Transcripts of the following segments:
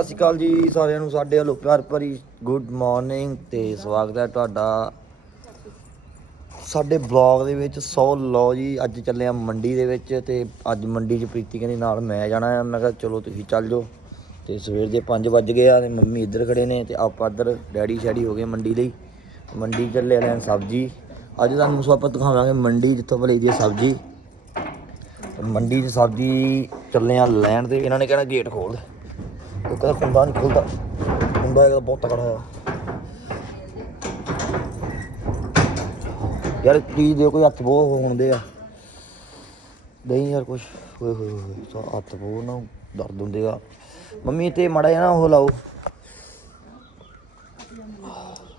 ਸਤਿ ਸ਼੍ਰੀ ਅਕਾਲ ਜੀ ਸਾਰਿਆਂ ਨੂੰ, ਸਾਡੇ ਵੱਲੋਂ ਪਿਆਰ ਭਰੀ ਗੁੱਡ ਮਾਰਨਿੰਗ ਤੇ ਸਵਾਗਤ ਹੈ ਤੁਹਾਡਾ। ਸਾਡੇ ਬਲੌਗ ਦੇ ਵਿੱਚ ਸੋ ਲਓ ਜੀ, ਅੱਜ ਚੱਲੇ ਆ ਮੰਡੀ ਦੇ ਵਿੱਚ ਤੇ ਅੱਜ ਮੰਡੀ 'ਚ ਪ੍ਰੀਤੀ ਕਹਿੰਦੀ ਨਾਲ ਮੈਂ ਜਾਣਾ ਆ। ਮੈਂ ਕਿਹਾ ਚਲੋ ਤੁਸੀਂ ਚੱਲ ਜਾਓ। ਤੇ ਸਵੇਰ ਦੇ 5 ਵੱਜ ਗਏ ਆ ਤੇ ਮੰਮੀ ਇੱਧਰ ਖੜੇ ਨੇ ਤੇ ਆਪਾਂ ਇੱਧਰ ਡੈਡੀ ਸ਼ੈਡੀ ਹੋ ਗਏ ਮੰਡੀ ਲਈ। ਮੰਡੀ ਚੱਲੇ ਲੈਣ ਸਬਜ਼ੀ। ਅੱਜ ਤੁਹਾਨੂੰ ਸੋ ਆਪਾਂ ਦਿਖਾਵਾਂਗੇ ਮੰਡੀ ਜਿੱਥੋਂ ਭਲੇ ਦੀ ਸਬਜ਼ੀ। ਮੰਡੀ 'ਚ ਸਬਜ਼ੀ ਚੱਲੇ ਆ ਲੈਣ ਤੇ ਇਹਨਾਂ ਨੇ ਕਹਿਣਾ ਗੇਟ ਖੋਲ ਦੇ ਉਹ ਕਹਿੰਦਾ ਖੁੰਡਾ ਨਹੀਂ ਖੁੱਲਦਾ ਖੁੰਡਾ ਇਹਦਾ ਬਹੁਤ ਤਕੜਾ ਆ ਯਾਰ ਚੀਜ਼ ਦੇ ਕੋਈ ਹੱਥ ਬੋ ਹੁੰਦੇ ਆ ਨਹੀਂ ਯਾਰ ਕੁਛ ਹੋਏ ਹੋਏ ਹੋਏ ਸਾ ਹੱਥ ਬੋ ਨਾ ਦਰਦ ਹੁੰਦੇ ਆ ਮੰਮੀ ਤੇ ਮੜਾ ਨਾ ਉਹ ਲਾਓ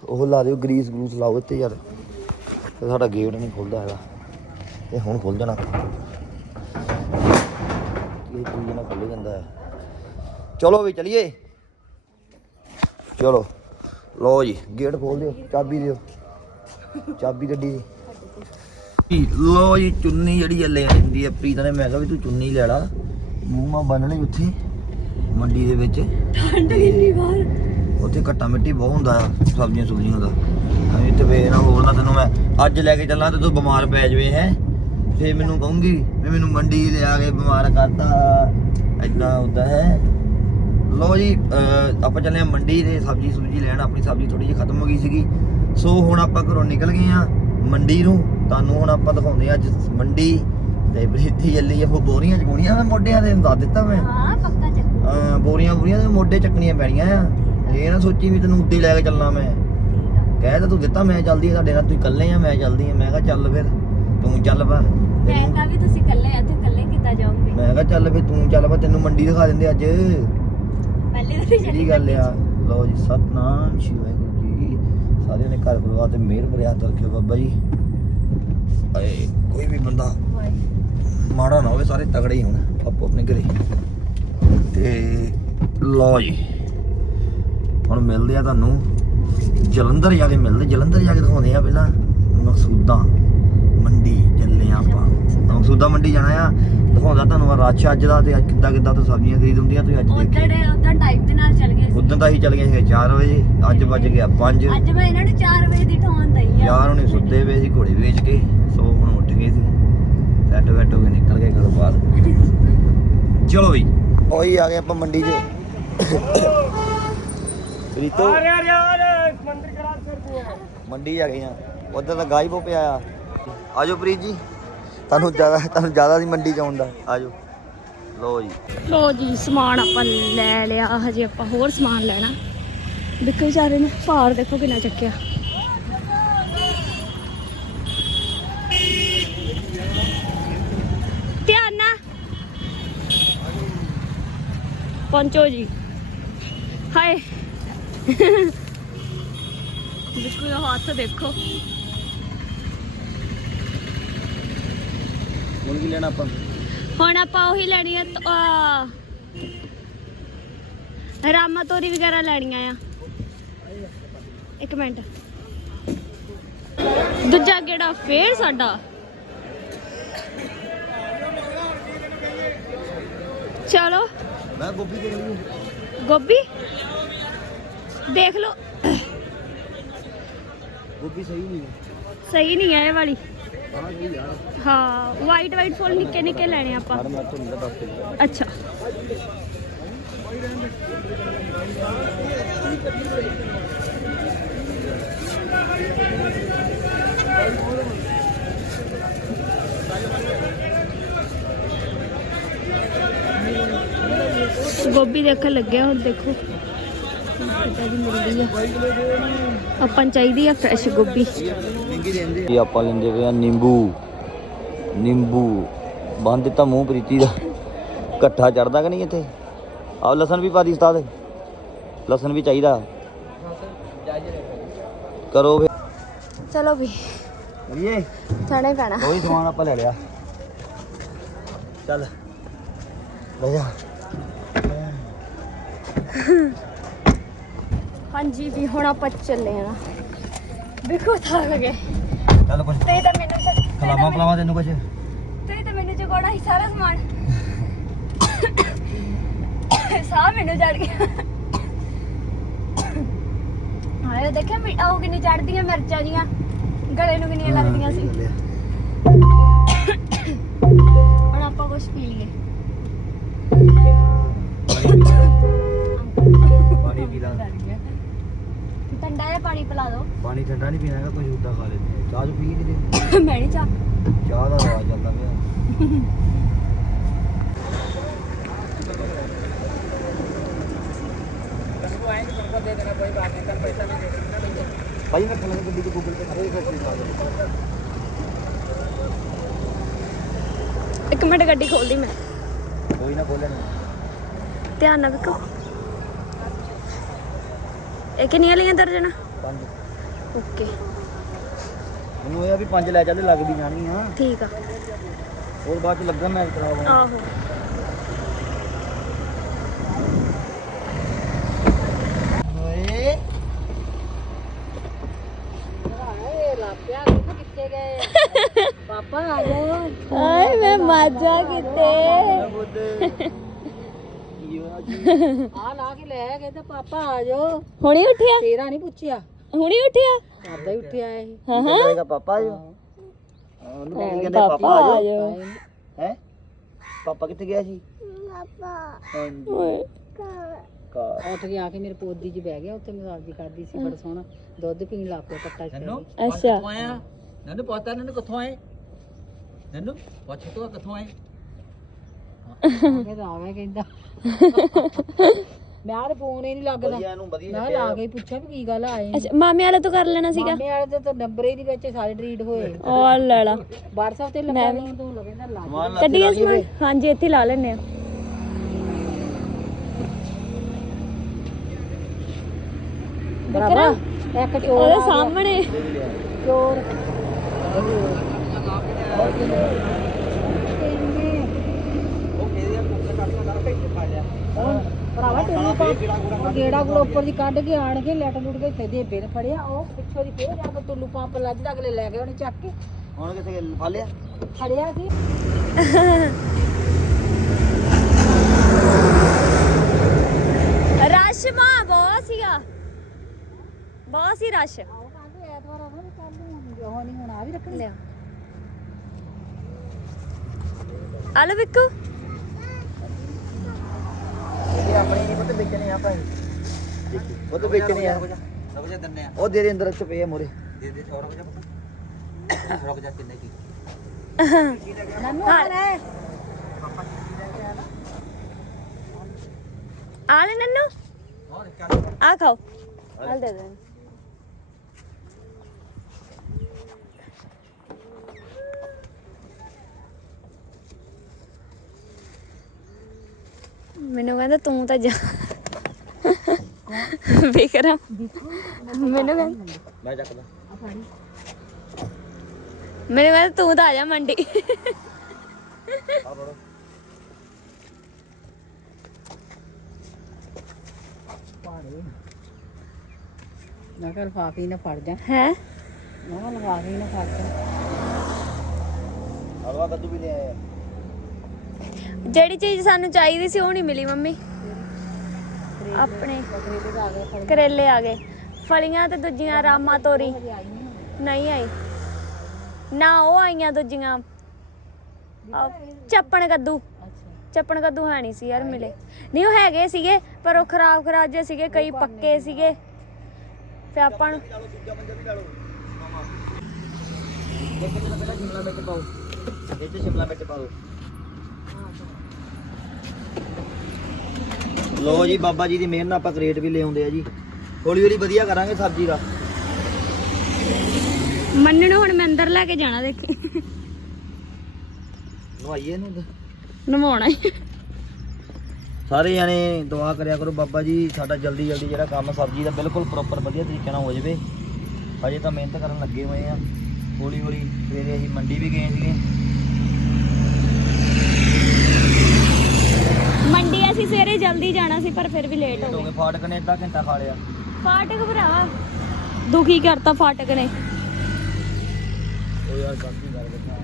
ਉਹ ਲਾ ਦਿਓ ਗਰੀਸ ਗਰੂਸ ਲਾਓ ਇੱਥੇ ਯਾਰ ਸਾਡਾ ਗੇਟ ਨਹੀਂ ਖੁੱਲਦਾ ਹੈਗਾ ਇਹ ਹੁਣ ਖੁੱਲ ਜਾਣਾ ਇਹ ਕੋਈ ਨਾ ਖੁੱਲ ਜਾਂਦਾ ਹੈ ਚਲੋ ਵੀ ਚਲਿਏ। ਚਲੋ। ਲਓ ਜੀ ਗੇਟ ਖੋਲ ਦਿਓ ਚਾਬੀ ਦਿਓ। ਚਾਬੀ ਗੱਡੀ ਦੀ। ਲਓ ਜੀ ਚੁੰਨੀ ਜਿਹੜੀ ਆ ਲੈਣੀ ਹੁੰਦੀ ਹੈ ਪ੍ਰੀਤ ਨੇ। ਮੈਂ ਕਿਹਾ ਵੀ ਤੂੰ ਚੁੰਨੀ ਲੈ ਲਾ। ਮੂੰਹ ਮਾ ਬੰਨ ਲਈ ਉੱਥੇ ਮੰਡੀ ਦੇ ਵਿੱਚ। ਠੰਡ ਕਿੰਨੀ ਬਾਹਰ। ਉੱਥੇ ਘੱਟਾ ਮਿੱਟੀ ਬਹੁਤ ਹੁੰਦਾ ਆ ਸਬਜ਼ੀਆਂ ਸੁਬਜ਼ੀਆਂ ਦਾ। ਐਵੇਂ ਤੇ ਵੇ ਨਾ ਹੋਰ ਨਾ ਤੈਨੂੰ ਮੈਂ ਅੱਜ ਲੈ ਕੇ ਚੱਲਾਂ ਤੇ ਤੂੰ ਬਿਮਾਰ ਪੈ ਜਾਵੇਂ ਹੈ। ਫੇਰ ਮੈਨੂੰ ਕਹੂੰਗੀ ਵੀ ਮੈਨੂੰ ਮੰਡੀ ਲਿਆ ਕੇ ਬਿਮਾਰ ਕਰਤਾ। ਇਦਾਂ ਹੁੰਦਾ ਹੈ। ਲੋ ਜੀ ਆਪਾਂ ਚੱਲੇ ਆ ਮੰਡੀ ਤੇ ਸਬਜ਼ੀ ਸੁਬਜ਼ੀ ਲੈਣ ਆਪਣੀ ਸਬਜ਼ੀ ਥੋੜੀ ਜਿਹੀ ਖਤਮ ਹੋ ਗਈ ਸੀਗੀ। ਸੋ ਹੁਣ ਆਪਾਂ ਘਰੋਂ ਨਿਕਲ ਗਏ ਆ ਮੰਡੀ ਨੂੰ। ਤੁਹਾਨੂੰ ਹੁਣ ਆਪਾਂ ਦਿਖਾਉਂਦੇ ਆ ਅੱਜ ਮੰਡੀ ਤੇ ਬਰੀਤੀ ਆ। ਉਹ ਬੋਰੀਆਂ ਚਗਾਉਣੀਆਂ ਮੈਂ ਮੋਢਿਆਂ ਤੇ ਦੱਸ ਦਿੱਤਾ ਮੈਂ। ਹਾਂ ਪੱਕਾ ਚੱਕੂ। ਅਹ ਬੋਰੀਆਂ ਬੋਰੀਆਂ ਦੇ ਮੋਢੇ ਚੱਕਣੀਆਂ ਪੈਣੀਆਂ ਆ। ਇਹ ਨਾ ਸੋਚੀ ਵੀ ਤੈਨੂੰ ਉੱਤੇ ਲੈ ਕੇ ਚੱਲਣਾ ਮੈਂ। ਕਹਿ ਤਾਂ ਤੂੰ ਦਿੱਤਾ ਮੈਂ ਚੱਲਦੀ ਆ ਤੁਹਾਡੇ ਨਾਲ ਤੁਸੀਂ ਇਕੱਲੇ ਆ ਮੈਂ ਚੱਲਦੀ ਆ ਮੈਂ ਕਿਹਾ ਚੱਲ ਫਿਰ ਤੂੰ ਚੱਲ ਪਾ ਮੈਂ ਕਹਾਂ ਵੀ ਤੁਸੀਂ ਇਕੱਲੇ ਆ ਤੇ ਇਕੱਲੇ ਕਿੱਦਾਂ ਜਾਓਗੇ? ਮੈਂ ਕਿਹਾ ਚੱਲ ਫਿਰ ਤੂੰ ਚੱਲ ਪਾ ਤੈਨੂੰ ਮੰਡੀ ਦਿਖਾ ਦਿੰਦੇ ਅੱਜ। ਜਿਹੜੀ ਗੱਲ ਆ ਲਓ ਜੀ ਸਤਨਾਮ ਸ਼੍ਰੀ ਵਾਹਿਗੁਰੂ ਜੀ ਸਾਰਿਆਂ ਨੇ ਘਰ ਪਰਿਵਾਰ ਤੇ ਮਿਹਰ ਭਰਿਆ ਰੱਖਿਓ ਬਾਬਾ ਜੀ। ਏ ਕੋਈ ਵੀ ਬੰਦਾ ਮਾੜਾ ਨਾ ਹੋਵੇ ਸਾਰੇ ਤਗੜੇ ਹੀ ਹੋਣ ਆਪੋ ਆਪਣੇ ਘਰੇ। ਤੇ ਲਓ ਜੀ ਹੁਣ ਮਿਲਦੇ ਆ ਤੁਹਾਨੂੰ। ਜਲੰਧਰ ਜਾ ਕੇ ਮਿਲਦੇ ਜਲੰਧਰ ਜਾ ਕੇ ਦਿਖਾਉਂਦੇ ਆ ਪਹਿਲਾਂ। ਮਕਸੂਦਾਂ ਮੰਡੀ ਚੱਲੇ ਆਪਾਂ। ਮਕਸੂਦਾ ਮੰਡੀ ਜਾਣਾ ਆ। ਦਿਖਾਉਂਦਾ ਤੁਹਾਨੂੰ ਰਸ਼ ਅੱਜ ਦਾ ਤੇ ਅੱਜ ਕਿੱਦਾਂ ਕਿੱਦਾਂ ਤੋਂ ਸਬਜ਼ੀਆਂ ਖਰੀਦ ਹੁੰਦੀਆਂ ਤੁਸੀਂ ਅੱਜ ਉਧਰ ਦੇਖਿਓ। ਉਧਰ ਟਾਈਮ ਦੇ ਨਾਲ ਚੱਲ ਗਏ ਸੀ ਉਦੋਂ ਤਾਂ ਅਸੀਂ ਚੱਲ ਗਏ ਸੀ 4 ਵਜੇ ਅੱਜ ਵੱਜ ਗਿਆ 5 ਅੱਜ ਮੈਂ ਇਹਨਾਂ ਨੂੰ 4 ਵਜੇ ਦੀ ਠਾਉਣ ਦਈ ਆ। ਯਾਰ ਹੁਣੇ ਸੁੱਤੇ ਪਏ ਸੀ ਘੋੜੇ ਵੇਚ ਕੇ ਸੋ ਹੁਣ ਉੱਠ ਗਏ ਸੀ। ਸੈੱਟ ਵੈਟ ਹੋ ਕੇ ਨਿਕਲ ਗਏ ਘਰੋਂ ਬਾਹਰ। ਚਲੋ ਬਈ ਉਹੀ ਆ ਗਏ ਆਪਾਂ ਮੰਡੀ 'ਚ। ਰੀਤੋ ਮੰਡੀ ਆ ਗਏ ਆ ਉਧਰ ਤਾਂ ਗਾਈ ਬੋ ਪਿਆ ਆ। ਆਜੋ ਪ੍ਰੀਤ ਜੀ। ਤੁਹਾਨੂੰ ਜ਼ਿਆਦਾ ਤੁਹਾਨੂੰ ਜ਼ਿਆਦਾ ਦੀ ਮੰਡੀ ਚ ਆਉਣ ਆਜੋ। ਲੋ ਜੀ। ਲੋ ਜੀ, ਸਮਾਨ ਆਪਾਂ ਲੈ ਲਿਆ। ਹਜੇ ਆਪਾਂ ਹੋਰ ਸਮਾਨ ਲੈਣਾ। ਦੇਖੋ ਵਿਚਾਰੇ ਨੇ ਭਾਰ ਦੇਖੋ ਕਿੰਨਾ ਚੱਕਿਆ। ਧਿਆਨ। ਨਾਲ ਪਹੁੰਚੋ ਜੀ। ਹਾਏ। ਬਿਲਕੁਲ ਦਾ ਹੱਥ ਦੇਖੋ। ਹੁਣ ਕੀ ਲੈਣਾ ਆਪਾਂ? ਹੁਣ ਆਪਾਂ ਉਹੀ ਲੈਣੀ ਆ ਤ- ਰਾਮਾ ਤੋਰੀ ਵਗੈਰਾ ਲੈਣੀਆਂ ਆ। ਇੱਕ ਮਿੰਟ। ਦੂਜਾ ਗੇੜਾ ਫੇਰ ਸਾਡਾ। ਚਲੋ। ਮੈਂ ਗੋਭੀ ਦੇ ਲਈ ਗੋਭੀ? ਦੇਖ ਲਓ। ਗੋਭੀ ਸਹੀ ਨਹੀਂ ਸਹੀ ਨਹੀਂ ਹੈ ਇਹ ਵਾਲੀ। ਹਾਂ ਵਾਈਟ ਵਾਈਟ ਫੁੱਲ ਨਿੱਕੇ ਨਿੱਕੇ ਲੈਣੇ ਆਪਾਂ। ਅੱਛਾ। ਗੋਭੀ ਦੇਖਣ ਲੱਗਿਆ ਹੁਣ ਦੇਖੋ। ਕਿੱਦਾਂ ਦੀ ਮਿਲਦੀ ਆ। ਆਪਾਂ ਚਾਹੀਦੀ ਆ ਫਰੈਸ਼ ਗੋਭੀ। ਮਹਿੰਗੀ ਦੇਂਦੇ ਇਹ ਆਪਾਂ ਲੈਂਦੇ ਪਏ ਆ ਨਿੰਬੂ। ਨਿੰਬੂ। ਬੰਦ ਦਿੱਤਾ ਮੂੰਹ ਪ੍ਰੀਤੀ ਦਾ। ਇਕੱਠਾ ਚੜਦਾ ਕਿ ਨਹੀਂ ਇੱਥੇ? ਆਹ ਲਸਣ ਵੀ ਪਾ ਦੀ ਉਸਤਾਦ। ਲਸਣ ਵੀ ਚਾਹੀਦਾ। ਕਰੋ ਫਿਰ। ਚਲੋ ਵੀ। ਕਰੀਏ ਖਾਣੇ ਪੈਣਾ ਕੋਈ ਸਮਾਨ ਆਪਾਂ ਲੈ ਲਿਆ। ਚੱਲ। ਲੈ ਜਾ। ਹਾਂਜੀ ਵੀ ਹੁਣ ਆਪਾਂ ਚੱਲੇ ਆ। ਬਿਲਕੁਲ ਥਾ ਗਿਆ ਚੱਲ ਕੁਝ ਤੇ ਤਾਂ ਮੈਨੂੰ ਸੱਚ ਖਲਾਵਾ ਪਲਾਵਾ ਤੈਨੂੰ ਕੁਝ ਤੇ ਤਾਂ ਮੈਨੂੰ ਚਗੋੜਾ ਹੀ ਸਾਰਾ ਸਮਾਨ। ਸਾਹ ਮੈਨੂੰ ਚੜ ਗਿਆ। ਆਏ ਦੇਖਿਆ ਮੈਂ ਉਹ ਕਿੰਨੀ ਚੜਦੀਆਂ ਮਿਰਚਾਂ ਜੀਆਂ। ਗਲੇ ਨੂੰ ਕਿੰਨੀਆਂ ਲੱਗਦੀਆਂ ਸੀ। ਹੁਣ ਆਪਾਂ ਕੁਛ ਪੀ ਲਈਏ। ਪਾਣੀ ਪੀ ਲਾ। ਠੰਡਾ ਜਿਹਾ ਪਾਣੀ ਪਿਲਾ ਦਿਓ। ਪਾਣੀ ਠੰਡਾ ਨਹੀਂ ਪੀਣਾ ਹੈਗਾ ਕੁਝ ਉੱਦਾਂ ਖਾ ਲੈਂਦੇ ਆ ਚਾਹ ਚੂਹ ਪੀ ਨਹੀਂ ਦੇ ਮੈਂ ਨਹੀਂ ਚਾਹ। ਚਾਹ ਦਾ ਰਵਾਜ ਚੱਲਦਾ ਪਿਆ। ਭਾਈ ਮੈਂ ਖਲਨ ਗੱਡੀ ਗੂਗਲ ਤੇ ਫਿਰ ਚੀਜ਼ ਲਾ ਦੇ ਇੱਕ ਮਿੰਟ ਗੱਡੀ ਖੋਲਦੀ ਮੈਂ। ਕੋਈ ਨਾ ਖੋਲਣ ਧਿਆਨ ਨਾਲ ਵੇਖੋ। ਇਹ ਕਿੰਨੀਆਂ ਲਈਆਂ ਦਰਜਨ? ਪੰਜ। ਓਕੇ। ਮੈਨੂੰ ਇਹ ਆ ਵੀ ਪੰਜ ਲੈ ਚੱਲੇ ਲੱਗ ਵੀ ਜਾਣੀ ਆ। ਠੀਕ ਆ। ਹੋਰ ਬਾਅਦ ਚ ਲੱਗਾ ਮੈਂ ਖਰਾਬ ਆ ਆਹੋ। ਓਏ ਪਾਪਾ ਆ ਜਾਓ। ਹਾਏ ਮੈਂ ਮਾਜਾ ਕਿਤੇ। ਆ ਲਾ ਕੇ ਲੈ ਗਏ ਤੇ ਪਾਪਾ ਆ ਜਾਓ। ਹੁਣੀ ਉੱਠਿਆ? ਤੇਰਾ ਨਹੀਂ ਪੁੱਛਿਆ। ਹੁਣੀ ਉੱਠਿਆ? ਦਾਦਾ ਹੀ ਉੱਠਿਆ ਇਹ। ਹਾਂ ਕੀ ਕਹੇਗਾ ਪਾਪਾ ਜੋ ਉਹਨੂੰ ਕੀ ਕਹਿੰਦੇ ਪਾਪਾ ਆ ਜਾਓ। ਹੈ? ਪਾਪਾ ਕਿੱਥੇ ਗਿਆ ਸੀ? ਪਾਪਾ। ਹਾਂਜੀ। ਕਾ ਉੱਠ ਕੇ ਆ ਕੇ ਮੇਰੇ ਪੋਦੀ 'ਚ ਬਹਿ ਗਿਆ ਉੱਥੇ ਮਸਾਜ ਜੀ ਕਰਦੀ ਸੀ ਬੜਾ ਸੋਹਣਾ। ਦੁੱਧ ਪੀਣ ਲੱਗ ਪਿਆ ਪੱਟਾ ਚ ਅੱਛਾ। ਨੰਨੂ ਪਤਾ ਨੰਨੂ ਕਿੱਥੋਂ ਆਏ? ਨੰਨੂ ਪੁੱਛ ਤੂੰ ਕਿੱਥੋਂ ਆਏ ਕਹਿੰਦਾ ਆ ਗਿਆ ਕਹਿੰਦਾ। ਮੈਂ ਆ ਫੋਨ ਹੀ ਨਹੀਂ ਲੱਗਦਾ। ਵਧੀਆ ਇਹਨੂੰ ਵਧੀਆ ਮੈਂ ਲਾ ਕੇ ਹੀ ਪੁੱਛਿਆ ਵੀ ਕੀ ਗੱਲ ਆਏ ਅੱਛਾ ਮਾਮੇ ਵਾਲੇ ਤੋਂ ਕਰ ਲੈਣਾ ਸੀਗਾ। ਮਾਮੇ ਵਾਲੇ ਦੇ ਤਾਂ ਨੰਬਰ ਹੀ ਨਹੀਂ ਵਿੱਚ ਸਾਰੇ ਡਿਲੀਟ ਹੋਏ। ਉਹ ਲੜਾ WhatsApp ਤੇ ਲੱਗਾ ਨਹੀਂ ਤੂੰ ਲੱਗੇ ਨਾ ਲਾ ਸਮਾਨ ਲਾ ਕੱਢੀਏ ਸਮਾਨ? ਹਾਂਜੀ ਇੱਥੇ ਲਾ ਲੈਣੇ ਆ ਬਰਾਬਰ। ਇੱਕ ਚੋਰ ਉਹਦੇ ਆ ਗਿਆ। ਸਾਹਮਣੇ। ਚੋਰ ਉਹ ਕਿਹਦੇ ਆ ਕੁੱਕਰ ਕੱਢ ਕੇ ਦਰ ਬੈਠੇ ਖਾ ਲਿਆ ਭਰਾਵਾ ਤੈਨੂੰ ਪਾ ਉਹ ਗੇੜਾ ਗੁੜਾ ਉੱਪਰ ਦੀ ਕੱਢ ਕੇ ਆਣ ਕੇ ਲੈਟ ਲੁੱਟ ਕੇ ਇੱਥੇ ਦੇਬੇ ਨੇ ਫੜਿਆ ਉਹ ਪਿੱਛੋਂ ਦੀ ਫੇਰ ਜਾ ਕੇ ਟੁੱਲੂ ਪੰਪ ਲੱਜ ਅਗਲੇ ਲੈ ਗਏ ਉਹਨੇ ਚੱਕ ਕੇ। ਹੁਣ ਕਿੱਥੇ ਫੜ ਲਿਆ ਫੜਿਆ ਸੀ। ਰਸ਼ ਮਾ ਬਹੁਤ ਸੀਗਾ। ਬਹੁਤ ਸੀ ਰਸ਼। ਉਹ ਕਹਿੰਦੇ ਐਤਵਾਰ ਆਉਣਾ ਵੀ ਕੱਲ ਨੂੰ ਉਹ ਨਹੀਂ ਹੁਣ ਆ ਵੀ ਰੱਖਣੀ। ਲਿਆ। ਆਲੋ ਵਿਕੂ। ਇਹ ਆਪਣੇ ਨਹੀਂ ਪੁੱਤ ਵੇਚਣੇ ਆ ਭਾਈ। ਦੇਖੀ ਉਹ ਤਾਂ ਵੇਚਣੇ ਆ। ਸਭ ਕੁਝ ਦਿੰਨੇ ਆ ਉਹ ਦੇ ਦੇ ਅੰਦਰ ਚ ਪਏ ਆ ਮੋਰੇ। ਦੇ ਦੇ ਹੋਰ ਰੁਕ ਜਾ ਰੁਕ ਜਾ ਕਿੰਨੇ ਕੀ ਨੰਨੂ ਆ ਲੈ ਆ ਲੈ ਨੰਨੂ। ਆ ਖਾਓ। ਆਲ ਦੇ ਦੇ। ਮੈਨੂੰ ਕਹਿੰਦਾ ਤੂੰ ਤਾਂ ਜਾ। ਵਿਕਰਮ ਮੈਨੂੰ ਕਹਿੰਦਾ ਮੈਂ ਚੱਕਦਾ। ਮੈਨੂੰ ਕਹਿੰਦਾ ਤੂੰ ਤਾਂ ਆ ਜਾ ਮੰਡੀ। ਕਿਹਾ ਲਫਾਫੀ ਨਾ ਫੜ ਜਾ। ਹੈ? ਮੈਂ ਕਿਹਾ ਲਫਾਫੀ ਨਾ ਫੜ ਜਾ। ਹਲਵਾ ਕੱਦੂ ਵੀ ਲੈ ਆਇਆ। ਜਿਹੜੀ ਚੀਜ਼ ਸਾਨੂੰ ਚਾਹੀਦੀ ਸੀ ਉਹ ਨਹੀਂ ਮਿਲੀ ਮੰਮੀ। ਆਪਣੇ ਕਰੇਲੇ ਆ ਗਏ। ਫਲੀਆਂ ਤੇ ਦੂਜੀਆਂ ਰਾਮਾ ਤੋਰੀ। ਨਹੀਂ ਆਈ। ਨਾ ਉਹ ਆਈਆਂ ਦੂਜੀਆਂ। ਚੱਪਣ ਕੱਦੂ। ਚੱਪਣ ਕੱਦੂ ਹੈ ਨਹੀਂ ਸੀ ਯਾਰ ਮਿਲੇ। ਨਹੀਂ, ਉਹ ਹੈਗੇ ਸੀਗੇ, ਪਰ ਉਹ ਖਰਾਬ ਖਰਾਬ ਜਿਹੇ ਸੀਗੇ, ਕਈ ਪੱਕੇ ਸੀਗੇ। ਤੇ ਆਪਾਂ ਨੂੰ ਚਲੋ ਦੂਜਾ ਪਹਿਲਾਂ ਸ਼ਿਮਲਾ ਮਿਰਚ ਪਾਓ। ਇਹ ਚ ਸ਼ਿਮਲਾ ਮਿਰਚ ਪਾ ਲੋ ਜੀ ਬਾਬਾ ਜੀ ਦੀ ਮਿਹਰ ਨਾਲ ਆਪਾਂ ਕਰੇਟ ਵੀ ਲੈ ਆਉਂਦੇ ਆ ਜੀ। ਹੌਲੀ ਹੌਲੀ ਵਧੀਆ ਕਰਾਂਗੇ ਸਬਜ਼ੀ ਦਾ। ਮੰਨਣ ਨੂੰ ਹੁਣ ਮੈਂ ਅੰਦਰ ਲੈ ਕੇ ਜਾਣਾ ਦੇਖੀ। ਨਵਾਈਏ ਇਹਨੂੰ ਨਵਾਉਣਾ ਈ। ਸਾਰੇ ਜਾਣੇ ਦੁਆ ਕਰਿਆ ਕਰੋ ਬਾਬਾ ਜੀ ਸਾਡਾ ਜਲਦੀ ਜਲਦੀ ਜਿਹੜਾ ਕੰਮ ਸਬਜ਼ੀ ਦਾ ਬਿਲਕੁਲ ਪ੍ਰੋਪਰ ਵਧੀਆ ਤਰੀਕੇ ਨਾਲ ਹੋ ਜਾਵੇ। ਅਜੇ ਤਾਂ ਮਿਹਨਤ ਕਰਨ ਲੱਗੇ ਹੋਏ ਆ। ਹੌਲੀ ਹੌਲੀ ਸਵੇਰੇ ਅਸੀਂ ਮੰਡੀ ਵੀ ਗਏ ਸੀਗੇ ਮੰਡੀ ਅਸੀਂ ਸਵੇਰੇ ਜਲਦੀ ਜਾਣਾ ਸੀ ਪਰ ਫਿਰ ਵੀ ਲੇਟ ਹੋ ਗਏ। ਫਾਟਕ ਨੇ ਅੱਧਾ ਘੰਟਾ ਖਾ ਲਿਆ। ਫਾਟਕ ਭਰਾ ਦੁਖੀ ਕਰਤਾ ਫਾਟਕ ਨੇ। ਉਹ ਯਾਰ ਗਲਤੀ ਕਰ ਬੈਠਾ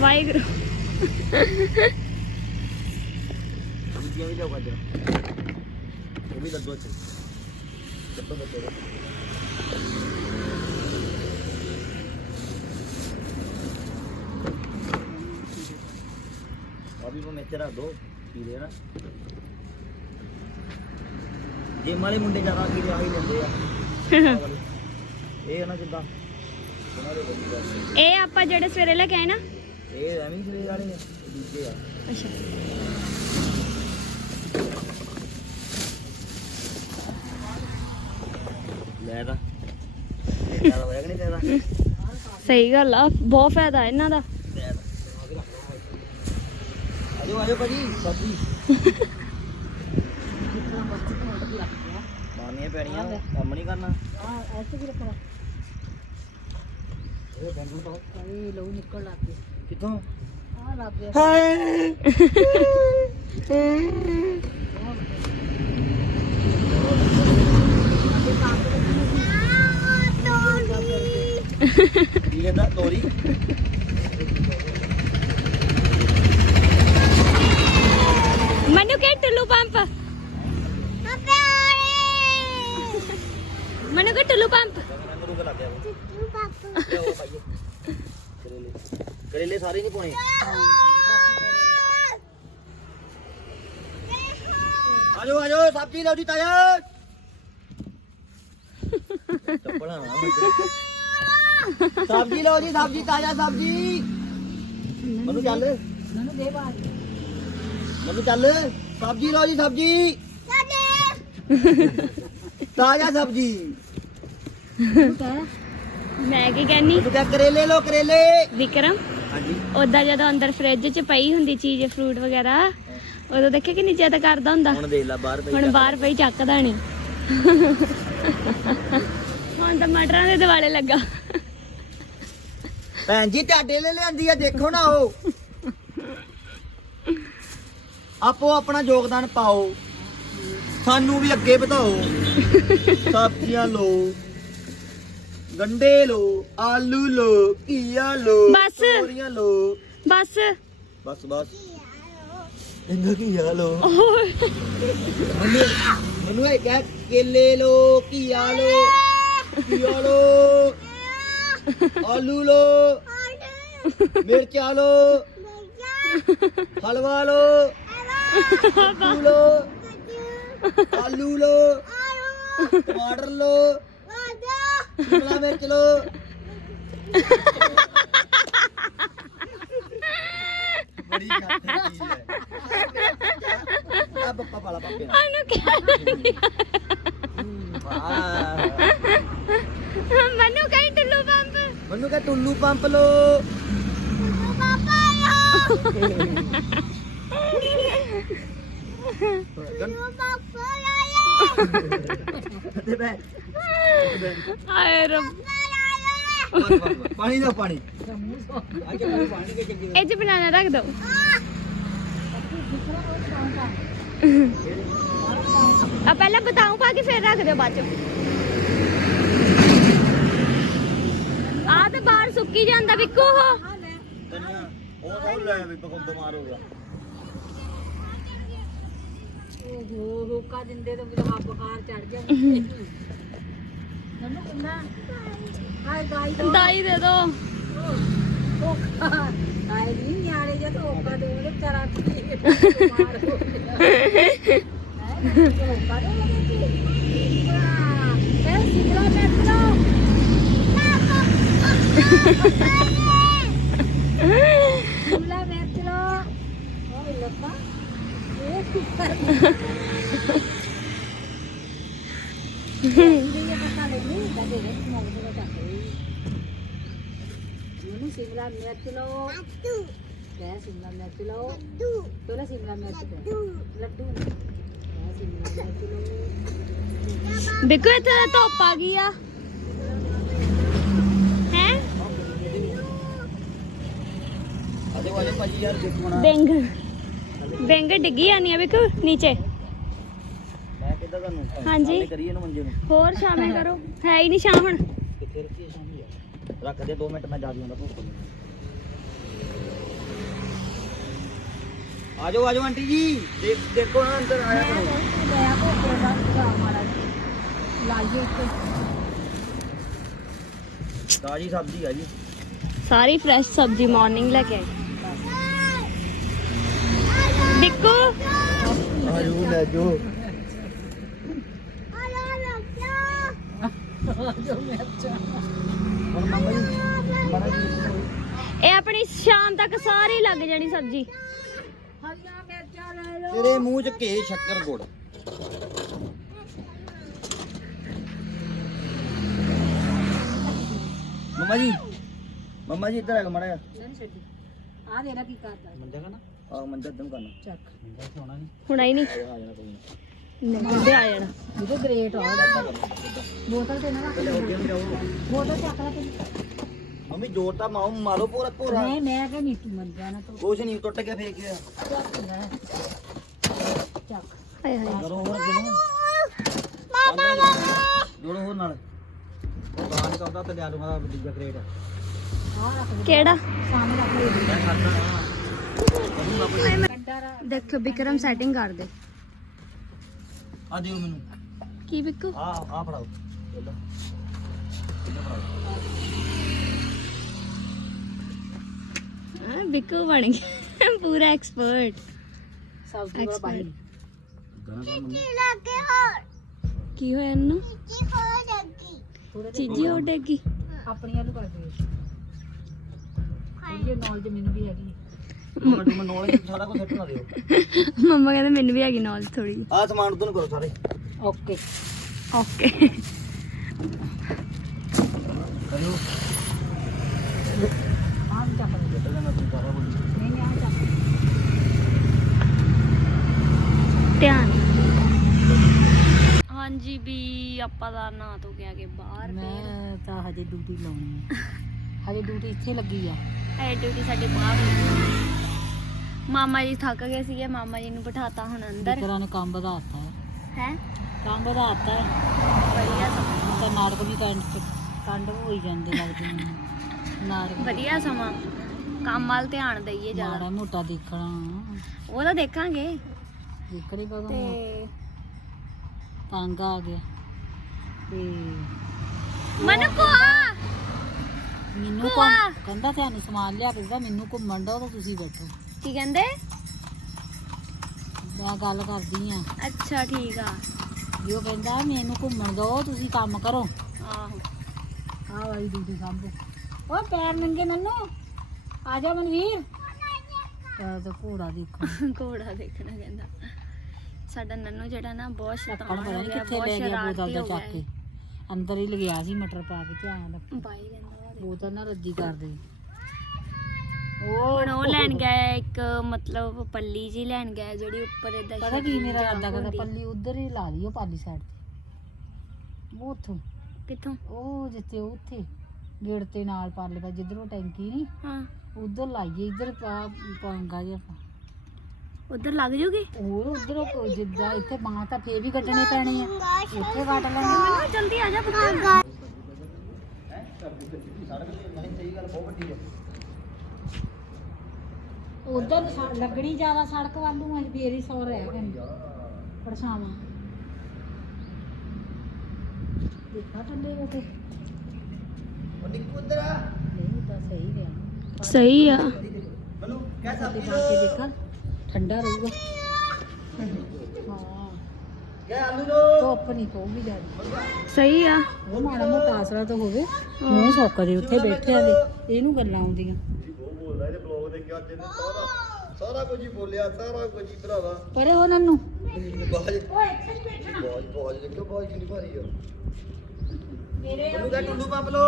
ਵਾਹਿਗੁਰੂ। ਦੂਜੀਆਂ ਵੀ ਲਿਆਓ ਗਾਜਰ। ਉਹ ਵੀ ਲੱਦੋ ਇੱਥੇ। ਚੱਪੋ ਬੱਚੇ ਉਹ ਮੇਤੇ ਰੱਖ ਦੋ ਕੀੜੇ ਨਾ। ਜਿਮ ਵਾਲੇ ਮੁੰਡੇ ਜ਼ਿਆਦਾ ਕੀੜੇ ਆ ਹੀ ਲੈਂਦੇ ਆ। ਆਹ। ਇਹ ਨਾ ਕਿਦਾਂ ਉਹਨਾਂ ਦੇ ਵਧੀਆ ਇਹ ਆਪਾਂ ਜਿਹੜੇ ਸਵੇਰੇ ਲੈ ਕੇ ਆਏ ਨਾ। ਇਹ ਐਵੇਂ ਹੀ ਸਵੇਰ ਵਾਲੇ ਆ ਇਹ ਦੂਜੇ ਆ। ਅੱਛਾ। ਲੈ ਇਹ ਤਾਂ ਹੋਇਆ ਕਿ ਨਹੀਂ ਤੇਰਾ ਸਹੀ ਗੱਲ ਆ ਬਹੁਤ ਫਾਇਦਾ ਇਹਨਾਂ ਦਾ। ਆਜੋ ਭਾਜੀ। ਸਬਜ਼ੀ ਮਾਰਨੀਆਂ ਪੈਣੀਆਂ ਕੰਮ ਨਹੀਂ ਕਰਨਾ। ਆ ਐਸੇ ਵੀ ਰੱਖਣਾ? ਇਹ ਬੈਂਗਣ ਤੋਂ ਕਈ ਲਹੂ ਨਿਕਲ ਲੱਗ ਗਿਆ ਕਿੱਥੋਂ? ਆ ਲੱਗ ਗਿਆ ਹਾਏ। ਕੀ ਕਹਿੰਦਾ? ਤੋਰੀ ਮੈਨੂੰ ਕਿ ਟੁੱਲੂ ਪੰਪ। ਮੈਨੂੰ ਕਿ ਟੁੱਲੂ ਪੰਪ। ਕਰੇਲੇ। ਸਾਰੇ ਨਹੀਂ ਪਾਉਣੇ? ਆਜੋ ਆਜੋ ਸਬਜ਼ੀ ਲਓ ਜੀ ਤਾਇਆ ਨਾ ਸਬਜ਼ੀ ਲਓ ਜੀ ਸਬਜ਼ੀ ਤਾਜ਼ਾ ਸਬਜ਼ੀ। ਮੈਨੂੰ ਚੱਲ। ਮੈਨੂੰ ਦੇ ਬਾਅਦ ਮੈਨੂੰ ਚੱਲ ਸਬਜ਼ੀ ਲਓ ਜੀ ਸਬਜ਼ੀ। ਤਾਜ਼ਾ ਸਬਜ਼ੀ। ਤੂੰ ਮੈਂ ਕੀ ਕਹਿੰਨੀ? ਮੈਨੂੰ ਕਿਹਾ ਕਰੇਲੇ ਲਓ ਕਰੇਲੇ। ਵਿਕਰਮ ਹਾਂਜੀ। ਉਦਾਂ ਜਦੋਂ ਅੰਦਰ ਫ੍ਰਿਜ 'ਚ ਪਈ ਹੁੰਦੀ ਚੀਜ਼ ਫਰੂਟ ਵਗੈਰਾ ਉਦੋਂ ਦੇਖੇ ਕਿੰਨੀ ਜ਼ਿਆਦਾ ਕਰਦਾ ਹੁੰਦਾ? ਹੁਣ ਦੇਖ ਲੈ ਬਾਹਰ ਪਈ ਹੁਣ ਬਾਹਰ ਪਈ ਚੱਕਦਾ ਨਹੀਂ। ਹੁਣ ਤਾਂ ਮਟਰਾਂ ਦੇ ਦਿਵਾਲੇ ਲੱਗਾ। ਭੈਣ ਜੀ ਤੁਹਾਡੇ ਲਈ ਲਿਆਂਦੀ ਆ ਦੇਖੋ ਨਾ ਉਹ। ਆਪੋ ਆਪਣਾ ਯੋਗਦਾਨ ਪਾਓ। ਸਾਨੂੰ ਵੀ ਅੱਗੇ ਵਧਾਓ। ਸਬਜ਼ੀਆਂ ਲਓ। ਗੰਡੇ ਲਓ। ਆਲੂ ਲਓ। ਘੀਆ ਲਓ। ਬਸ। ਤੋਰੀਆਂ ਲਓ। ਬਸ। ਬਸ ਬਸ। ਇੰਨਾ ਘੀਆ ਲਓ। ਮੈਨੂੰ ਮੈਨੂੰ ਇਹ ਕਹਿ ਕੇਲੇ ਲਓ ਘੀਆ ਲਓ ਘੀਆ ਲਓ ਆਲੂ ਲਓ ਮਿਰਚਾਂ ਲਓ ਹਲਵਾ ਲਓ। ਕੱਦੂ ਲਓ। ਆਲੂ ਲਓ। ਟਮਾਟਰ ਲਓ। ਸ਼ਿਮਲਾ ਮਿਰਚ ਲਓ। ਬੜੀ ਖਾਤੀ ਚੀਜ਼ ਹੈ। ਆ ਬੱਪਾ ਪਾਲਾ ਪਾਪੇ ਨਾਲ ਉਹਨੂੰ ਵਾਹ ਮੈਨੂੰ ਕਹੀਂ ਟੁੱਲੂ ਪੰਪ। ਮੈਨੂੰ ਕਹ ਟੁੱਲੂ ਪੰਪ ਲੋ ਤੇ ਬੈ ਹਾਏ ਰੱਬ ਪਾਣੀ ਦਾ ਪਾਣੀ ਇਹ ਚ ਬਨਾਨਾ ਰੱਖ ਦੋ ਆ ਪਹਿਲਾਂ ਬਤਾਉ ਪਾ ਕੇ ਫਿਰ ਰੱਖ ਦਿਓ ਬਾਅਦ ਚ ਆ ਤੇ ਬਾਹਰ ਸੁੱਕੀ ਜਾਂਦਾ ਵਿਕੂ ਉਹ। ਉਹ ਲੈ ਵੀ ਬਿਮਾਰ ਹੋ ਗਿਆ। ਓਹੋ ਹੋਕਾ ਦਿੰਦੇ ਤਾਂ ਮੇਰਾ ਬੁਖਾਰ ਚੜ ਗਿਆ। ਮੈਨੂੰ ਕਿੰਨਾ? ਹਾਏ ਗਾਈ ਦੋ। ਦਾਈ ਦੇ ਦੋ। ਹੋਕਾ ਹਾਏ ਨਹੀਂ ਨਿਆਣੇ ਜੇ ਤਾਂ ਹੋਕਾ ਦੇ ਉਹਦੇ ਵਿਚਾਰਾ ਬਿਮਾਰ ਹੋ ਗਿਆ ਹੋਕਾ ਦੇ ਲੱਗਾ ਕਰ ਇਹ ਪਤਾ ਨਹੀਂ ਕਦੇ ਦੇ ਮੋਗ ਦੇ ਵਿਕੂ ਇੱਥੇ ਤਾਂ ਧੁੱਪ ਆ ਗਈ ਆ। ਹੈ? ਅਜੇ ਵਾਲੇ ਭਾਜੀ ਯਾਰ ਦੇਖਣਾ ਬੈਂਗਣ ਬੈਂਗਣ ਡਿੱਗੀ ਆਨੀ ਆ ਵਿਕੂ ਨੀਚੇ। ਮੈਂ ਕਿੱਦਾਂ ਤੁਹਾਨੂੰ ਹਾਂਜੀ। ਸਾਹਮਣੇ ਕਰੀਏ ਇਹਨੂੰ ਮੰਜੇ ਨੂੰ? ਹੋਰ ਸ਼ਾਮੇ ਕਰੋ। ਹੈ ਹੀ ਨਹੀਂ ਸ਼ਾਮ ਹੁਣ। ਕਿੱਥੇ ਰੱਖੀਏ ਸ਼ਾਮੀ ਯਾਰ ਰੱਖ ਦੇ 2 ਮਿੰਟ ਮੈਂ ਜਾ ਦਿਆਂ ਭੁੱਖ ਲੱਗੀ। ਆਜੋ ਆਜੋ ਆਂਟੀ ਜੀ। ਦੇਖ ਦੇਖੋ ਨਾ ਅੰਦਰ ਆਇਆ ਕਰੋ। ਆ ਤਾਜੀ ਸਬਜ਼ੀ ਆ ਜੀ। ਸਾਰੀ ਫਰੈਸ਼ ਸਬਜ਼ੀ ਮਾਰਨਿੰਗ ਲੈ ਕੇ ਆਏ ਬਿੱਕੂ ਆਜੋ ਲੈ ਜੋ ਹੁਣ ਮੰਮਾ ਜੀ ਮਾੜਾ ਜੀ ਇਹ ਆਪਣੀ ਸ਼ਾਮ ਤੱਕ ਸਾਰੀ ਲੱਗ ਜਾਣੀ ਸਬਜ਼ੀ। ਹਰੀਆਂ ਮਿਰਚਾਂ ਲੈ ਲਓ ਤੇਰੇ ਮੂੰਹ 'ਚ ਘੇ ਸ਼ੱਕਰ ਗੁੜ। ਮੰਮਾ ਜੀ ਮੰਮਾ ਜੀ ਇੱਧਰ ਆ ਕੇ ਮੜਾ ਨਹੀਂ ਛੱਡੀ ਆ ਦੇ ਨਾ ਕੀ ਕਰਦਾ। ਮੰਜਾ ਕਾ ਆ ਮੰਜਾ ਦਮ ਕਰਨਾ। ਚੱਕ। ਹੁਣ ਆਈ ਨਹੀਂ ਆ ਜਾਣਾ ਕੋਈ ਨਹੀਂ ਤੇ ਆ ਜਾਣਾ? ਇਹਦੇ ਗ੍ਰੇਟ ਆ ਬੋਤਲ ਤੇ ਨਾ ਰੱਖ ਲੈ ਬੋਤਲ ਚੱਕ ਲੈ ਤੂੰ। ਮੰਮੀ ਜੋਰ ਤਾਂ ਮਾਓ ਮਾਰੋ ਪੂਰਾ ਪੂਰਾ ਨਹੀਂ ਮੈਂ ਕਿ ਨੀਟੂ ਮੰਨ ਜਾਣਾ ਤੂੰ। ਕੁਛ ਨਹੀਂ ਟੁੱਟ ਗਿਆ ਫੇਕ ਗਿਆ ਚੱਕ ਲੈ। ਚੱਕ। ਹਾਏ ਹਾਏ। ਕਰੋ ਹੋਰ ਕਿਨੂੰ? ਮਾਮਾ ਜੋੜੋ ਹੋਰ ਨਾਲ। ਬਾਹਰ ਕਰਦਾ ਤੇ ਲਿਆ ਦੂੰਗਾ ਦੂਜਾ ਗ੍ਰੇਡ ਆ। ਰੱਖ ਦੇ ਕਿਹੜਾ? ਸਾਹਮਣੇ ਰੱਖ ਲੈ। ਮੈਂ ਰਾ- ਦੇਖੋ ਵਿਕਰਮ ਸੈਟਿੰਗ ਕਰ ਦੇ ਆ ਦਿਓ ਮੈਨੂੰ। ਕੀ ਬਿੱਕੂ ਆ ਆ ਫੜਾਓ। ਫੜਾਓ। ਹਾਂ ਬਿੱਕੂ ਬਣ ਗਿਆ। ਪੂਰਾ ਐਕਸਪਰਟ ਸਬਜ਼ੀ ਵਾਲਾ ਬਾਹਰ। ਕੀ ਹੋਇਆ ਇਹਨੂੰ? ਚੀਜੀ ਹੋ ਡੇਗੀ ਆਪਣੀਆਂ ਨੂੰ ਕਰ ਦੇ ਇਹ ਨੌਲੇਜ ਮੈਨੂੰ ਵੀ ਹੈਗੀ। ਮੰਮਾ ਨੂੰ ਨੌਲੇਜ ਸਾਰਾ ਕੁਝ ਸੱਟ ਨਾ ਦਿਓ। ਮੰਮਾ ਕਹਿੰਦੇ ਮੈਨੂੰ ਵੀ ਹੈਗੀ ਨੌਲੇਜ ਥੋੜੀ ਆ ਸਮਾਨ ਉਦੋਂ ਕਰੋ ਸਾਰੇ। ਓਕੇ ਓਕੇ ਕਰਿਓ। ਆਹ ਵੀ ਚੱਕ ਲੈ ਪਹਿਲਾਂ ਮੈਂ ਤੁਹਾਨੂੰ ਸਾਰਾ ਕੁਝ ਨਹੀਂ ਨਹੀਂ ਆਹ ਚੱਕ ਧਿਆਨ। ਹਾਂਜੀ ਵੀ ਆਪਾਂ ਦਾ ਨਾਂ ਤੋਂ ਗਿਆ ਕਿ ਬਾਹਰ ਮੈਂ ਤਾਂ ਹਜੇ ਡਿਊਟੀ ਲਾਉਣੀ ਹੈ ਹਜੇ ਡਿਊਟੀ ਇੱਥੇ ਲੱਗੀ ਆ। ਹੈ ਡਿਊਟੀ ਸਾਡੇ ਬਾਹਰ ਹੋਈ। ਮਾਮਾ ਜੀ ਥੱਕ ਗਏ ਸੀਗੇ ਮਾਮਾ ਜੀ ਨੂੰ ਬਿਠਾਤਾ ਹੁਣ ਅੰਦਰ। ਤਰ੍ਹਾਂ ਨੇ ਕੰਮ ਵਧਾਤਾ ਹੈ। ਕੰਮ ਵਧਾਤਾ ਹੈ। ਵਧੀਆ ਸਮਾਂ। ਤਾਂ ਨਾਟਕ ਵੀ ਕੰਡ ਕੰਡ ਹੋਈ ਜਾਂਦੇ ਲੱਗਦੇ ਮੈਨੂੰ ਨਾਟਕ ਵਧੀਆ ਸਮਾਂ। ਕੰਮ ਵੱਲ ਧਿਆਨ ਦਈਏ ਜ਼ਿਆਦਾ। ਮਾੜਾ ਮੋਟਾ ਦੇਖਣਾ। ਉਹ ਤਾਂ ਦੇਖਾਂਗੇ। ਦੇਖਣੀ ਕਦੋਂ ਤੇ ਤੰਗ ਆ ਗਿਆ। ਤੇ ਮਨ ਕੋਆ ਮੈਨੂੰ। ਘੁੰਮ- ਕਹਿੰਦਾ ਤੁਹਾਨੂੰ ਸਮਾਨ ਲਿਆ ਕੇ ਦਿੱਤਾ ਮੈਨੂੰ ਘੁੰਮਣ ਦੋ ਤਾਂ ਤੁਸੀਂ ਬੈਠੋ। ਕੀ ਕਹਿੰਦੇ? ਮੈਂ ਗੱਲ ਕਰਦੀ ਆ। ਅੱਛਾ ਠੀਕ ਆ। ਵੀ ਉਹ ਕਹਿੰਦਾ ਮੈਨੂੰ ਘੁੰਮਣ ਦੋ ਤੁਸੀਂ ਕੰਮ ਕਰੋ। ਆਹੋ। ਆਹ ਵਾਲੀ ਡਿਊਟੀ ਸਾਂਭੋ। ਓਏ ਪੈਰ ਨੰਗੇ ਮੰਨੋ। ਆ ਜਾ ਮਨਵੀਰ। ਤਾਂ ਤਾਂ ਘੋੜਾ ਦੇਖੋ। ਘੋੜਾ ਦੇਖਣਾ ਕਹਿੰਦਾ। ਸਾਡਾ ਨੰਨੂ ਜਿਹੜਾ ਨਾ ਬਹੁਤ ਲੱਕੜ ਸ਼ੈਤਾਨ ਪਤਾ ਹੋ ਨਹੀਂ ਗਿਆ ਕਿੱਥੇ ਬਹੁਤ ਲੈ ਗਿਆ ਬੋਤਲ ਸ਼ਰਾਰਤੀ ਦਾ ਹੋ ਚੱਕ ਕੇ। ਅੰਦਰ ਹੀ ਲਗਿਆ ਸੀ ਮਟਰ ਪਾ ਕੇ ਧਿਆਨ ਰੱਖ। ਬਾਈ ਕਹਿੰਦਾ। ਬੋਤਲ ਨਾ ਰੱਜੀ ਕਰ ਦੇ ਹੁਣ ਉਹ ਲੈਣ ਗਿਆ ਇੱਕ ਮਤਲਬ ਪੱਲੀ ਜੀ ਲੈਣ ਗਿਆ ਜਿਹੜੀ ਉੱਪਰ ਇਦਾਂ ਪਤਾ ਕੀ ਮੇਰਾ ਇਰਾਦਾ ਕਰਦਾ ਪੱਲੀ ਉਧਰ ਹੀ ਲਾ ਲਈ ਉਹ ਪਾਲੀ ਸਾਈਡ ਤੇ। ਉਹ ਉੱਥੋਂ। ਕਿੱਥੋਂ? ਉਹ ਜਿੱਥੇ ਉੱਥੇ ਗੇੜ ਤੇ ਨਾਲ ਪਾਲੇ ਪਾ ਜਿੱਧਰੋਂ ਟੈਂਕੀ ਨਹੀਂ ਹਾਂ। ਉਧਰ ਲਾਈਏ ਇੱਧਰ ਪਾ ਪਾਂਗਾ ਜਿਹਾ ਪਾ। ਉਧਰ ਲੱਗ ਜੂਗੀ? ਹੋਰ ਉਧਰੋਂ ਕੋਈ ਜਿੱਦਾਂ ਇੱਥੇ ਬਾਂਹ ਤਾਂ ਫੇਰ ਵੀ ਕੱਢਣੇ ਪੈਣੇ ਆ। ਇੱਥੇ ਕੱਢ ਲੈਣੇ ਮੈਨੂੰ ਜਲਦੀ ਆ ਜਾ ਪੁੱਤ। ਨਹੀਂ ਸਹੀ ਗੱਲ ਬਹੁਤ ਵੱਡੀ ਹੈ ਉਧਰ ਲੱਗਣੀ ਜ਼ਿਆਦਾ ਸੜਕ ਵੱਲ ਨੂੰ ਅਸੀਂ ਫੇਰ ਹੀ ਸੌ ਰਹਿ ਗਏ। ਪਰਛਾਵਾਂ। ਦੇਖਾ ਠੰਡੇ ਹੋ ਕੇ ਉਹ ਨਿੱਕੂ ਇੱਧਰ ਆ। ਨਹੀਂ ਤਾਂ ਸਹੀ ਰਿਹਾ। ਸਹੀ ਆ। ਕਹਿ ਕੇ ਦੋ ਦੇਖਾ। ਠੰਡਾ ਰਹੂਗਾ। ਹਾਂ। ਕਹਿ ਆਲੂ ਦੋ ਧੁੱਪ ਨਹੀਂ ਪਊਗੀ ਜ਼ਿਆਦਾ। ਸਹੀ ਆ। ਉਹ ਮਾੜਾ ਮੋਟਾ ਆਸਰਾ ਤਾਂ ਹੋਵੇ। ਮੂੰਹ ਸੁੱਕ ਜੇ ਉੱਥੇ ਬੈਠੇ ਆਂਦੇ ਇਹਨੂੰ ਗੱਲਾਂ ਆਉਂਦੀਆਂ। ਦੇ ਕਿਹਾ ਜਿੰਨੇ ਸਾਰਾ ਸਾਰਾ ਕੁਝ ਹੀ ਬੋਲਿਆ ਸਾਰਾ ਕੁਝ ਹੀ ਭਰਾਵਾ। ਪਰ ਉਹ ਨੰਨੂ? ਬਾਜ ਬਾਜ ਬਾਜ ਦੇਖੋ ਬਾਜ ਕਿੰਨੀ ਭਾਰੀ ਆ। ਮੇਰੇ ਮੈਨੂੰ ਕਹਿ ਟੁੱਲੂ ਪੰਪ ਲੋ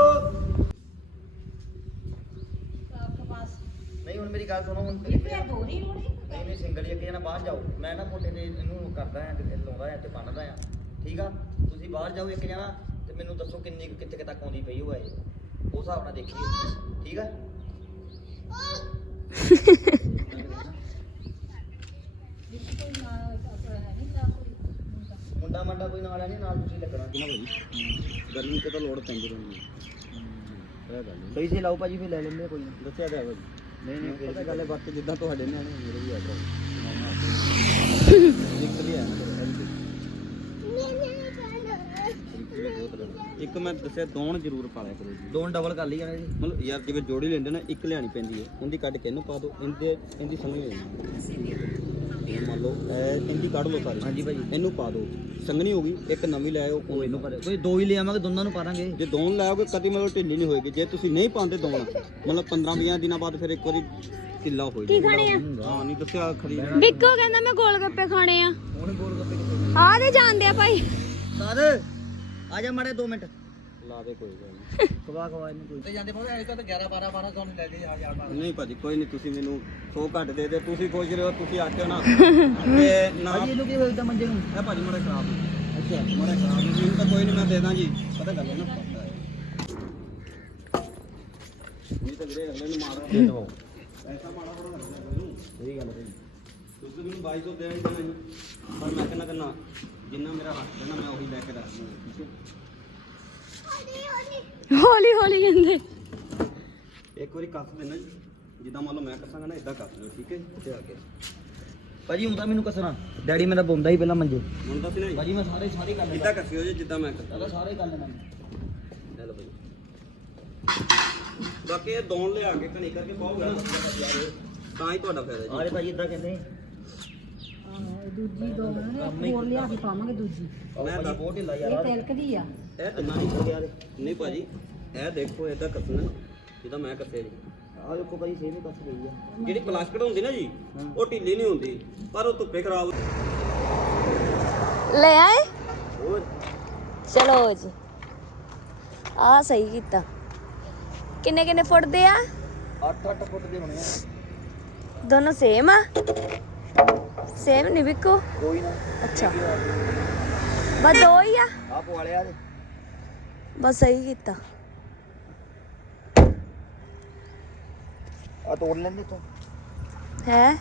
ਨਹੀਂ ਹੁਣ ਮੇਰੀ ਗੱਲ ਸੁਣੋ ਹੁਣ ਇਹ ਦੋਰੀ ਹੋਣੀ ਨਹੀਂ ਨਹੀਂ ਸਿੰਗਲ ਹੀ ਅੱਗੇ ਜਾਣਾ ਬਾਹਰ ਜਾਓ। ਮੈਂ ਨਾ ਕੋਠੇ ਤੇ ਇਹਨੂੰ ਕਰਦਾ ਆ ਤੇ ਲਾਉਂਦਾ ਆ ਤੇ ਬੰਨਦਾ ਆ। ਠੀਕ ਆ? ਤੁਸੀਂ ਬਾਹਰ ਜਾਓ ਇੱਕ ਜਣਾ ਤੇ ਮੈਨੂੰ ਦੱਸੋ ਕਿੰਨੀ ਕਿੱਥੇ ਤੱਕ ਆਉਂਦੀ ਪਈ ਉਹ ਹੈ ਉਸ ਹਿਸਾਬ ਨਾਲ ਦੇਖੀਏ। ਠੀਕ ਆ? ਮੁੰਡਾ ਮੰਡਾ ਕੋਈ ਨਾਲ ਨਹੀਂ ਨਾਲ ਤੁਸੀਂ ਲੱਗਣਾ ਕਿਨਾ ਭਾਜੀ ਗਰਮੀ ਤੇ ਤਾਂ ਲੋੜ ਪੈਂਦੀ ਰਹਿੰਦੀ ਹੈ। ਸਹੀ ਸੇ ਲਾਓ ਭਾਜੀ ਫਿਰ ਲੈ ਲੈਂਦੇ ਕੋਈ ਦੱਸਿਆ ਗਿਆ ਭਾਜੀ। ਨਹੀਂ ਨਹੀਂ ਫਿਰ ਪਤਾ ਗੱਲ ਹੈ ਬਾਕੀ ਜਿੱਦਾਂ ਤੁਹਾਡੇ ਨਿਆਣੇ ਮੇਰੇ ਵੀ ਆ ਭਰਾ ਇੱਕ ਵੀ ਆ ਨਾ ਇੱਕ ਮੈਂ ਦੱਸਿਆ ਦੋਣ ਜ਼ਰੂਰ ਪਾਲਿਆ ਕਰੋ ਜੀ। ਦੋਨ ਡਬਲ ਕਰ ਲਈ ਜਾਣੇ ਜੀ ਮਤਲਬ ਯਾਰ ਜਿਵੇਂ ਜੋੜੀ ਲੈਂਦੇ ਨਾ ਇੱਕ ਲਿਆਣੀ ਪੈਂਦੀ ਹੈ ਉਹਦੀ ਕੱਢ ਕੇ ਇਹਨੂੰ ਪਾ ਦਿਓ ਇਹਦੇ ਇਹਦੀ ਸੰਗਣੀ ਹੋ ਜਾਂਦੀ ਹੈ। ਮੰਨ ਲਓ ਇਹ ਇਹਦੀ ਕੱਢ ਲਓ ਸਾਰੀ। ਹਾਂਜੀ ਭਾਜੀ ਇਹਨੂੰ ਪਾ ਦਿਓ। ਸੰਗਣੀ ਹੋ ਗਈ ਇੱਕ ਨਵੀਂ ਲੈ ਆਓ ਕੋਈ ਇਹਨੂੰ ਪਰ ਕੋਈ ਦੋ ਹੀ ਲੈ ਆਵਾਂਗੇ ਦੋਨਾਂ ਨੂੰ ਪਾਰਾਂਗੇ ਜੇ ਦੋਣ ਲਾਓਗੇ ਕਦੀ ਮਤਲਬ ਢਿੱਲੀ ਨਹੀਂ ਹੋਏਗੀ। ਜੇ ਤੁਸੀਂ ਨਹੀਂ ਪਾਉਂਦੇ ਦੋਣ ਮਤਲਬ 15 20 ਦਿਨਾਂ ਬਾਅਦ ਫਿਰ ਇੱਕ ਵਾਰੀ ਢਿੱਲਾ ਹੋ ਕੀ ਜਾਏਗਾ ਖਾਣੇ ਆ? ਹਾਂ ਨਹੀਂ ਦੱਸਿਆ ਖਰੀਦ ਬਿੱਕੋ ਕਹਿੰਦਾ ਮੈਂ ਗੋਲ ਗੱਪੇ ਖਾਣੇ ਆ। ਹੁਣ ਗੋਲ ਗੱਪੇ ਕਿੱਥੇ ਆ ਦੇ ਜਾਂਦੇ ਆ ਭਾਈ। ਸਾਦ ਆ ਜਾ ਮਾੜੇ 2 ਮਿੰਟ। ਲਾ ਦੇ ਕੋਈ ਗੱਲ ਨਹੀਂ ਖਵਾ ਖਵਾ ਇਹਨੂੰ ਕੋਈ। ਤੇ ਜਾਂਦੇ ਪਹੁੰਚੇ ਤਾਂ 11 12 12 ਤੁਹਾਨੂੰ ਲੈ ਕੇ ਆ ਜਾ ਨਹੀਂ ਭਾਜੀ ਕੋਈ ਨਹੀਂ ਤੁਸੀਂ ਮੈਨੂੰ 100 ਘੱਟ ਦੇ ਦੇ ਤੁਸੀਂ ਖੁਸ਼ ਰਹੋ ਤੁਸੀਂ ਆਖਿਓ ਨਾ। ਤੇ ਨਾ ਭਾਜੀ ਇਹਨੂੰ ਕੀ ਹੋਇਆ ਮੰਜੇ ਨੂੰ? ਇਹ ਭਾਜੀ ਮਾੜਾ ਖਰਾਬ ਹੈ ਅੱਛਾ। ਮਾੜਾ ਖਰਾਬ ਹੈ ਮੈਨੂੰ ਤਾਂ ਕੋਈ ਨਹੀਂ ਮੈਂ ਦੇ ਦਾਂ ਜੀ। ਪਤਾ ਗੱਲ ਹੈ ਨਾ ਇਹ ਤਾਂ ਵੀਰੇ ਅਗਲੇ ਨੂੰ ਮਾਰ ਦੇ ਦਵਾਓ ਐਸਾ ਮਾੜਾ ਬੜਾ ਲੱਗਦਾ ਮੈਨੂੰ ਸਹੀ ਗੱਲ ਹੈ ਤੁਸੀਂ ਮੈਨੂੰ 2200 ਦੇ ਨਹੀਂ ਮੈਨੂੰ। ਪਰ ਮੈਂ ਕਹਿੰਦਾ ਕਰਨਾ ਜਿੰਨਾ ਮੇਰਾ ਹੱਥ ਹੈ ਨਾ ਮੈਂ ਉਹੀ ਲੈ ਕੇ ਰੱਖਦਾ ਠੀਕ ਹੈ? ਹੌਲੀ ਹੌਲੀ ਕਹਿੰਦੇ। ਇੱਕ ਵਾਰੀ ਕੱਸ ਦੇਣਾ ਜੀ। ਜਿੱਦਾਂ ਮੰਨ ਲਓ ਮੈਂ ਕੱਸਾਂਗਾ ਨਾ ਇਦਾਂ ਕੱਸ ਦਿਓ ਠੀਕ ਹੈ? ਤੇ ਆ ਕੇ। ਭਾਜੀ ਤਾਂ ਮੈਨੂੰ ਕਸਣਾ। ਡੈਡੀ ਮੇਰਾ ਬੁੰਦਾ ਹੀ ਪਹਿਲਾਂ ਮੰਜੇ। ਹੁਣ ਦੱਸ ਨਾ ਜੀ ਭਾਜੀ ਮੈਂ ਸਾਰੇ ਸਾਰੇ ਕਰ ਲੈਂਦਾ। ਇਦਾਂ ਕੱਸਿਓ ਜੀ ਜਿੱਦਾਂ ਮੈਂ ਚਲੋ ਸਾਰੇ ਕਰ ਲੈਣਾ ਲੈ ਲਓ ਭਾਈ। ਬਾਕੀ ਇਹ ਦੋਨ ਲਿਆ ਕੇ ਕਣੀ ਕਰਕੇ ਪਾਓਗੇ ਨਾ ਤਾਂ ਹੀ ਤੁਹਾਡਾ ਫਾਇਦਾ ਜੀ। ਆਰੇ ਭਾਜੀ ਇਦਾਂ ਕਹਿੰਦੇ। ਆਹੋ ਦੂਜੀ ਦੋ ਹੋਰ ਲਿਆ ਕੇ ਪਾਵਾਂਗੇ ਦੂਜੀ। ਮੈਂ ਮੈਂ ਤਾਂ ਬਹੁਤ ਢਿੱਲਾ ਯਾਰ। ਇਹ ਤਿਲਕਦੀ ਆ। ਇਹ ਤਿੰਨਾਂ ਨਹੀਂ ਹੋ ਗਿਆ ਨਹੀਂ ਭਾਜੀ ਇਹ ਦੇਖੋ ਇਦਾਂ ਕੱਸਣਾ ਜਿੱਦਾਂ ਮੈਂ ਕੱਸਿਆ ਜੀ ਆ ਦੇਖੋ ਭਾਜੀ ਸੇਮ ਹੀ ਕੱਸ ਗਈ ਆ। ਜਿਹੜੀ ਪਲਾਸਟਿਕ ਹੁੰਦੀ ਨਾ ਜੀ ਉਹ ਢਿੱਲੀ ਨਹੀਂ ਹੁੰਦੀ ਪਰ ਉਹ ਧੁੱਪੇ ਖਰਾਬ ਲੈ ਆਏ। ਹੋਰ। ਚਲੋ ਜੀ। ਆ ਸਹੀ ਕੀਤਾ। ਕਿੰਨੇ ਕਿੰਨੇ ਫੁੱਟ ਦੇ ਆ? 8-8 ਫੁੱਟ ਦੇ ਹੋਣੇ ਆ। ਦੋਨੋਂ ਸੇਮ ਆ? ਸੇਮ ਨਹੀਂ ਬਿੱਕੂ ਕੋਈ ਨਾ। ਅੱਛਾ। ਬਸ ਦੋ ਹੀ ਆ। ਆ ਪਵਾਲਿਆ ਦੇ। ਬਸ ਸਹੀ ਕੀਤਾ। ਆ ਤੋੜ ਲੈਂਦੇ ਤੂੰ। ਹੈ?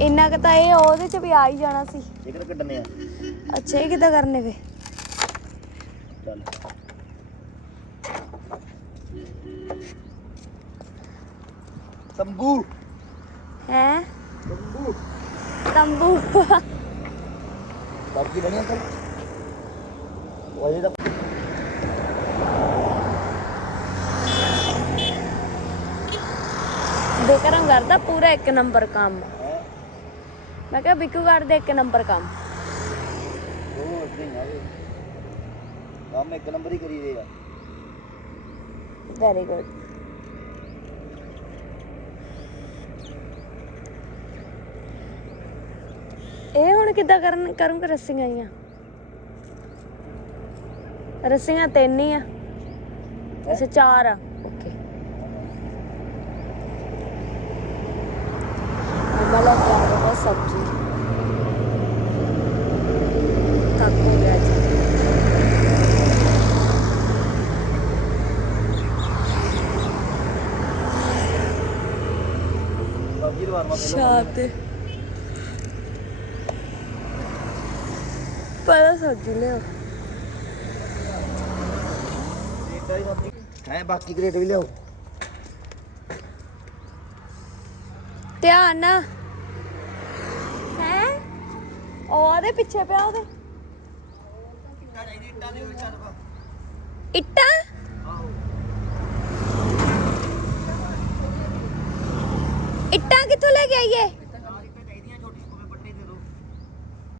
ਇੰਨਾ ਕੁ ਤਾਂ ਇਹ ਉਹਦੇ ਚ ਵੀ ਆ ਹੀ ਜਾਣਾ ਸੀ। ਇਹ ਕਿਹੜਾ ਕੱਢਨੇ ਆ? ਅੱਛਾ ਇਹ ਕਿੱਦਾਂ ਕਰਨੇ ਵੇ ਤੰਬੂ। ਹੈ? ਤੰਬੂ। ਤੰਬੂ। ਬਾਕੀ ਬਣੀ ਅੰਕਲ ਉਹ ਤਾਂ ਬਿਕਰਮ ਕਰਦਾ ਪੂਰਾ ਇੱਕ ਨੰਬਰ ਕੰਮ। ਮੈਂ ਕਿਹਾ ਬਿੱਕੂ ਕਰਦੇ ਇੱਕ ਨੰਬਰ ਕੰਮ। ਉਹ ਨਹੀਂ ਆ ਇਹ। ਕੰਮ ਇੱਕ ਨੰਬਰ ਹੀ ਕਰੀਦੇ ਆ। ਵੈਰੀ ਗੁੱਡ ਇਹ ਹੁਣ ਕਿੱਦਾਂ ਕਰਨ ਕਰੂੰਗਾ ਰੱਸੀਆਂ ਆਈਆਂ ਰੱਸੀਆਂ ਤਿੰਨ ਹੀ ਆ ਅੱਛਾ ਚਾਰ ਆ ਓਕੇ ਮੈਂ ਲੈ ਕੇ ਆਉਂਦਾ ਬਸ ਸਬਜ਼ੀ ਤੱਕ ਹੋ ਗਿਆ ਜੀ ਬਾਕੀ ਦਵਾਰ ਮਾ ਹੈ, ਬਾਕੀ ਕ੍ਰੇਟ ਵੀ ਲਿਆਓ। ਧਿਆਨ। ਨਾ ਹੈ? ਉਹ ਉਹਦੇ ਪਿੱਛੇ ਪਿਆ ਉਹਦੇ। ਇੱਟਾਂ? ਇੱਟਾਂ ਕਿੱਥੋਂ ਲੈ ਕੇ ਆਈਏ?